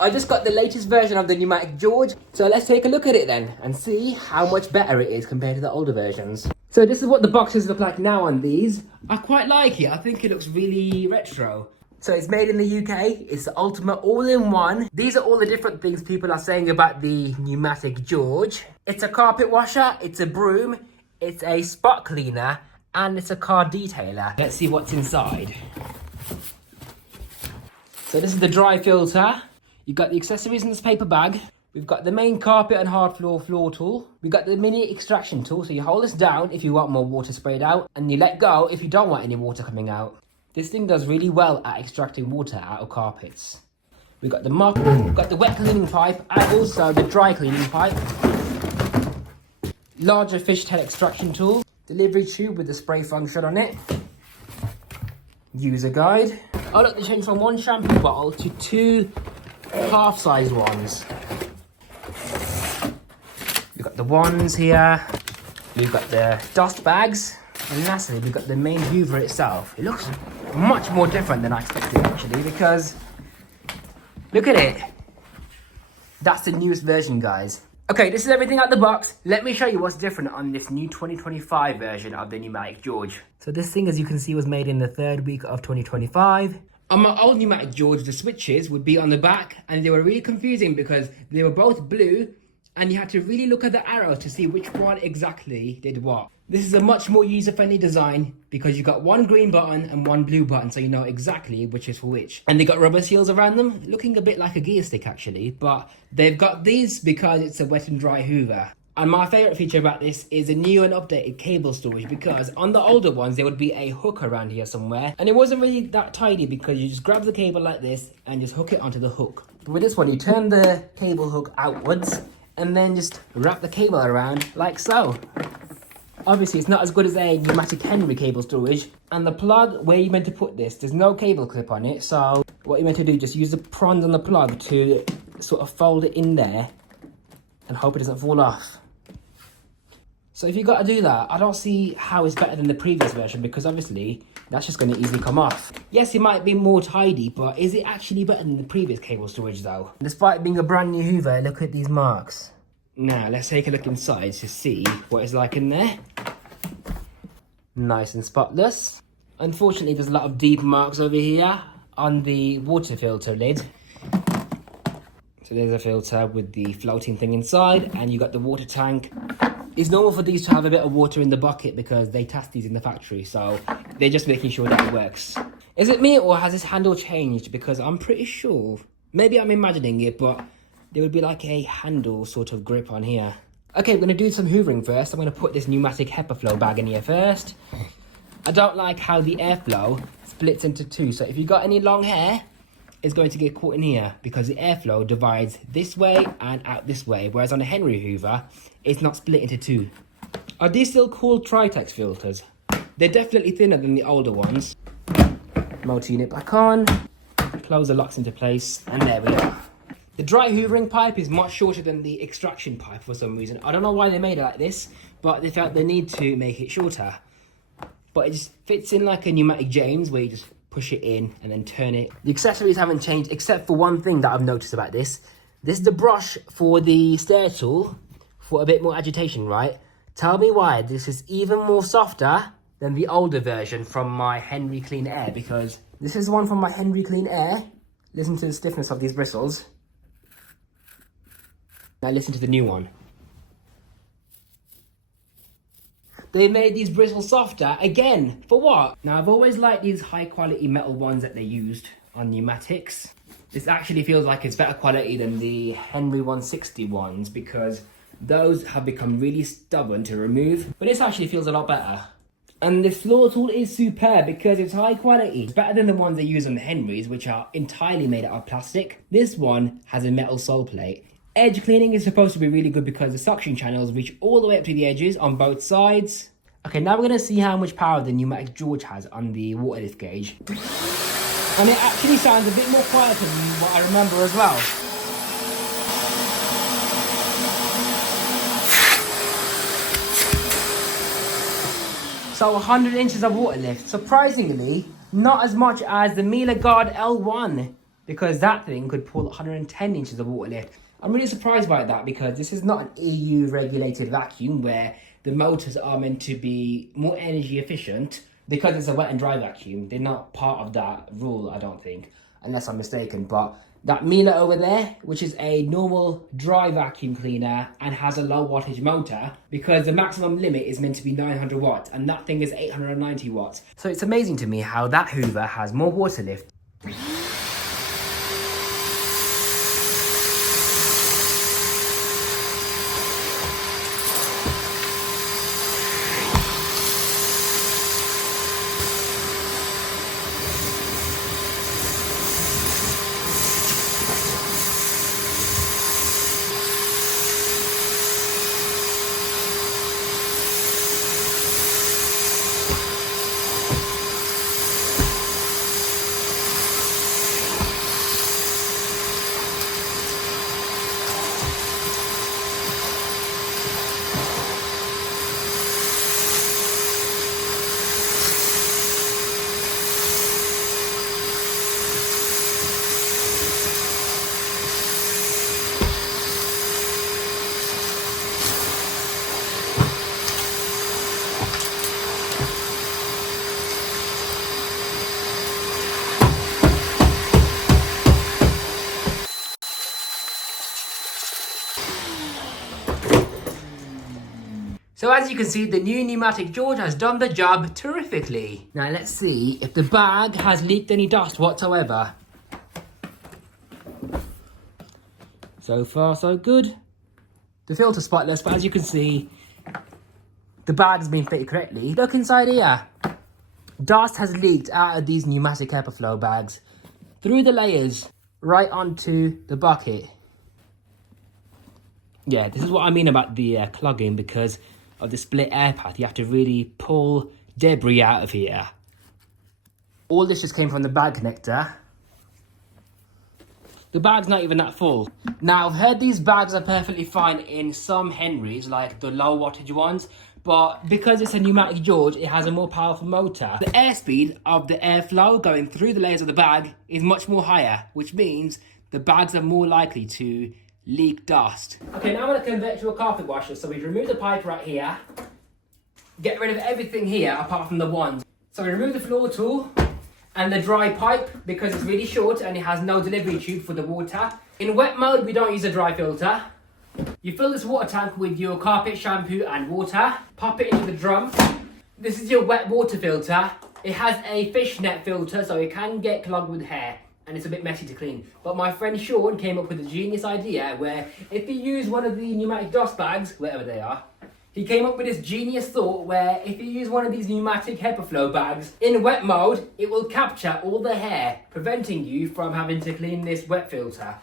I just got the latest version of the Numatic George, so let's take a look at it then and see how much better it is compared to the older versions. So this is what the boxes look like now on these. I quite like it. I think it looks really retro. So it's made in the UK. It's the ultimate all-in-one. These are all the different things people are saying about the Numatic George. It's a carpet washer, it's a broom, it's a spot cleaner, and it's a car detailer. Let's see what's inside. So this is the dry filter. You've got the accessories in this paper bag. We've got the main carpet and hard floor tool. We've got the mini extraction tool. So you hold this down if you want more water sprayed out, and you let go if you don't want any water coming out. This thing does really well at extracting water out of carpets. We've got the mop, we've got the wet cleaning pipe, and also the dry cleaning pipe. Larger fishtail extraction tool. Delivery tube with the spray function on it. User guide. Oh look, they changed from one shampoo bottle to two half-size ones. We've got the wands here. We've got the dust bags. And lastly, we've got the main Hoover itself. It looks much more different than I expected actually, because look at it. That's the newest version, guys. Okay, this is everything out the box. Let me show you what's different on this new 2025 version of the Numatic George. So this thing, as you can see, was made in the third week of 2025. On my old Numatic George, the switches would be on the back, and they were really confusing because they were both blue, and you had to really look at the arrows to see which one exactly did what. This is a much more user-friendly design because you've got one green button and one blue button, so you know exactly which is for which. And they got rubber seals around them, looking a bit like a gear stick actually, but they've got these because it's a wet and dry Hoover. And my favourite feature about this is a new and updated cable storage, because on the older ones there would be a hook around here somewhere, and it wasn't really that tidy because you just grab the cable like this and just hook it onto the hook. But with this one, you turn the cable hook outwards and then just wrap the cable around like so. Obviously, it's not as good as a pneumatic Henry cable storage, and the plug where you're meant to put this, there's no cable clip on it, so what you're meant to do, just use the prongs on the plug to sort of fold it in there and hope it doesn't fall off. So if you've got to do that, I don't see how it's better than the previous version, because obviously that's just going to easily come off. Yes, it might be more tidy, but is it actually better than the previous cable storage though? Despite being a brand new Hoover, look at these marks. Now, let's take a look inside to see what it's like in there. Nice and spotless. Unfortunately, there's a lot of deep marks over here on the water filter lid. So there's a filter with the floating thing inside, and you got the water tank. It's normal for these to have a bit of water in the bucket because they test these in the factory, so they're just making sure that it works. Is it me, or has this handle changed? Because I'm pretty sure, maybe I'm imagining it, but there would be like a handle sort of grip on here. Okay, we're going to do some hoovering first. I'm going to put this pneumatic HEPA flow bag in here first. I don't like how the airflow splits into two. So if you've got any long hair, it's going to get caught in here because the airflow divides this way and out this way. Whereas on a Henry Hoover, it's not split into two. Are these still called Tritex filters? They're definitely thinner than the older ones. Motor unit back on. Close the locks into place. And there we are. The dry hoovering pipe is much shorter than the extraction pipe for some reason. I don't know why they made it like this, but they felt the need to make it shorter. But it just fits in like a pneumatic James, where you just push it in and then turn it. The accessories haven't changed except for one thing that I've noticed about this. This is the brush for the stair tool for a bit more agitation, right? Tell me why this is even more softer than the older version from my Henry Clean Air, because this is one from my Henry Clean Air. Listen to the stiffness of these bristles. Now listen to the new one. They made these bristles softer again. For what? Now I've always liked these high quality metal ones that they used on pneumatics. This actually feels like it's better quality than the Henry 160 ones, because those have become really stubborn to remove. But this actually feels a lot better. And the floor tool is superb because it's high quality. It's better than the ones they use on the Henrys, which are entirely made out of plastic. This one has a metal sole plate. Edge cleaning is supposed to be really good because the suction channels reach all the way up to the edges on both sides. Okay, now we're going to see how much power the Numatic George has on the water lift gauge. And it actually sounds a bit more quieter than what I remember as well. So 100 inches of water lift. Surprisingly, not as much as the Miele Guard L1. because that thing could pull 110 inches of water lift. I'm really surprised by that because this is not an EU regulated vacuum where the motors are meant to be more energy efficient. Because it's a wet and dry vacuum, they're not part of that rule, I don't think, unless I'm mistaken. But that Miele over there, which is a normal dry vacuum cleaner and has a low wattage motor, because the maximum limit is meant to be 900 watts and that thing is 890 watts. So it's amazing to me how that Hoover has more water lift. So as you can see, the new Numatic George has done the job terrifically. Now let's see if the bag has leaked any dust whatsoever. So far so good. The filter's spotless, but as you can see, the bag's been fitted correctly. Look inside here. Dust has leaked out of these pneumatic HEPA bags through the layers right onto the bucket. Yeah, this is what I mean about the clogging, because of the split air path. You have to really pull debris out of here. All this just came from the bag connector. The bag's not even that full. Now, I've heard these bags are perfectly fine in some Henrys, like the low wattage ones, but because it's a Numatic George, it has a more powerful motor. The airspeed of the airflow going through the layers of the bag is much more higher, which means the bags are more likely to leak dust. Okay, now I'm going to convert it to a carpet washer. So we remove the pipe right here, get rid of everything here apart from the wands. So we remove the floor tool and the dry pipe because it's really short and it has no delivery tube for the water. In wet mode, we don't use a dry filter. You fill this water tank with your carpet shampoo and water, pop it into the drum. This is your wet water filter. It has a fishnet filter, so it can get clogged with hair and it's a bit messy to clean. But my friend Sean came up with a genius idea where if you use one of the pneumatic dust bags, wherever they are, he came up with this genius thought where if you use one of these pneumatic HEPA bags, in wet mode, it will capture all the hair, preventing you from having to clean this wet filter.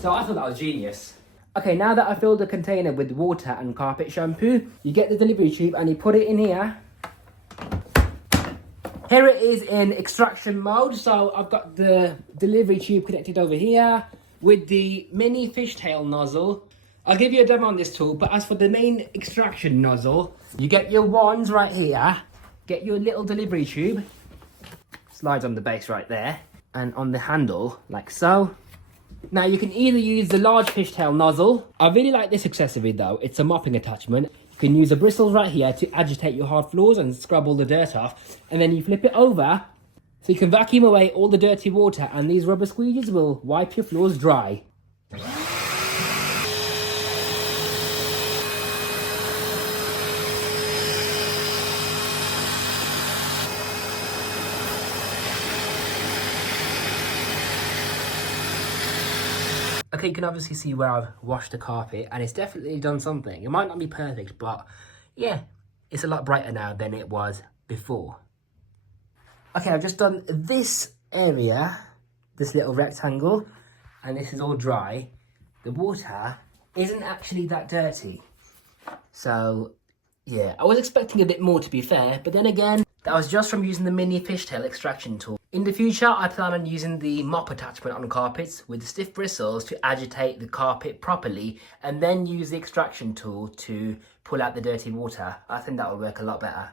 So I thought that was genius. Okay, now that I filled the container with water and carpet shampoo, you get the delivery tube and you put it in here. Here it is in extraction mode, so I've got the delivery tube connected over here with the mini fishtail nozzle. I'll give you a demo on this tool, but as for the main extraction nozzle, you get your wands right here, get your little delivery tube, slides on the base right there, and on the handle, like so. Now you can either use the large fishtail nozzle. I really like this accessory though, it's a mopping attachment. You can use the bristles right here to agitate your hard floors and scrub all the dirt off. And then you flip it over so you can vacuum away all the dirty water and these rubber squeegees will wipe your floors dry. Okay, you can obviously see where I've washed the carpet and it's definitely done something. It might not be perfect, but yeah, it's a lot brighter now than it was before. Okay, I've just done this area, this little rectangle, and this is all dry. The water isn't actually that dirty. So yeah, I was expecting a bit more to be fair, but then again, that was just from using the mini fishtail extraction tool. In the future, I plan on using the mop attachment on carpets with the stiff bristles to agitate the carpet properly and then use the extraction tool to pull out the dirty water. I think that will work a lot better.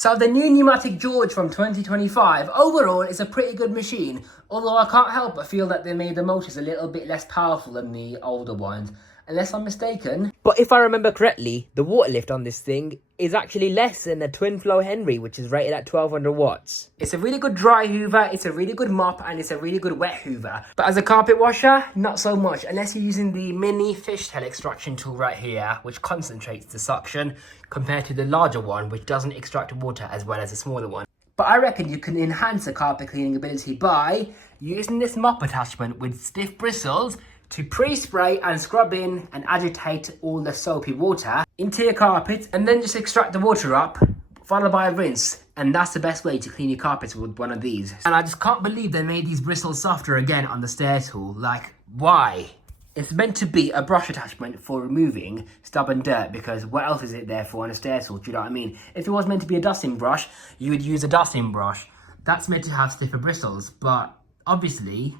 So the new Numatic George from 2025, overall is a pretty good machine, although I can't help but feel that they made the motors a little bit less powerful than the older ones, unless I'm mistaken. But if I remember correctly, the water lift on this thing is actually less than the twin flow Henry, which is rated at 1200 watts. It's a really good dry hoover, it's a really good mop, and it's a really good wet hoover. But as a carpet washer, not so much, unless you're using the mini fishtail extraction tool right here, which concentrates the suction, compared to the larger one, which doesn't extract water as well as the smaller one. But I reckon you can enhance the carpet cleaning ability by using this mop attachment with stiff bristles to pre-spray and scrub in and agitate all the soapy water into your carpet, and then just extract the water up, followed by a rinse. And that's the best way to clean your carpets with one of these. And I just can't believe they made these bristles softer again on the stair tool. Like, why? It's meant to be a brush attachment for removing stubborn dirt, because what else is it there for on a stair tool? Do you know what I mean? If it was meant to be a dusting brush, you would use a dusting brush. That's meant to have stiffer bristles, but obviously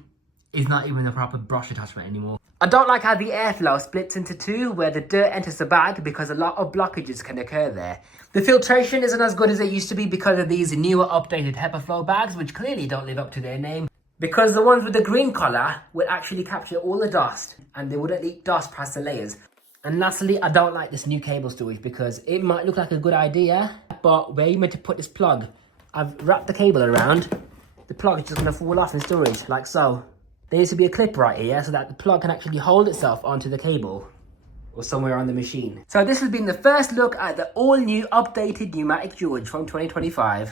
is not even a proper brush attachment anymore. I don't like how the airflow splits into two, where the dirt enters the bag, because a lot of blockages can occur there. The filtration isn't as good as it used to be because of these newer updated HEPA flow bags, which clearly don't live up to their name. Because the ones with the green colour will actually capture all the dust, and they wouldn't leak dust past the layers. And lastly, I don't like this new cable storage, because it might look like a good idea, but where are you meant to put this plug? I've wrapped the cable around, the plug is just going to fall off in storage, like so. There needs to be a clip right here so that the plug can actually hold itself onto the cable or somewhere on the machine. So this has been the first look at the all new updated Numatic George from 2025.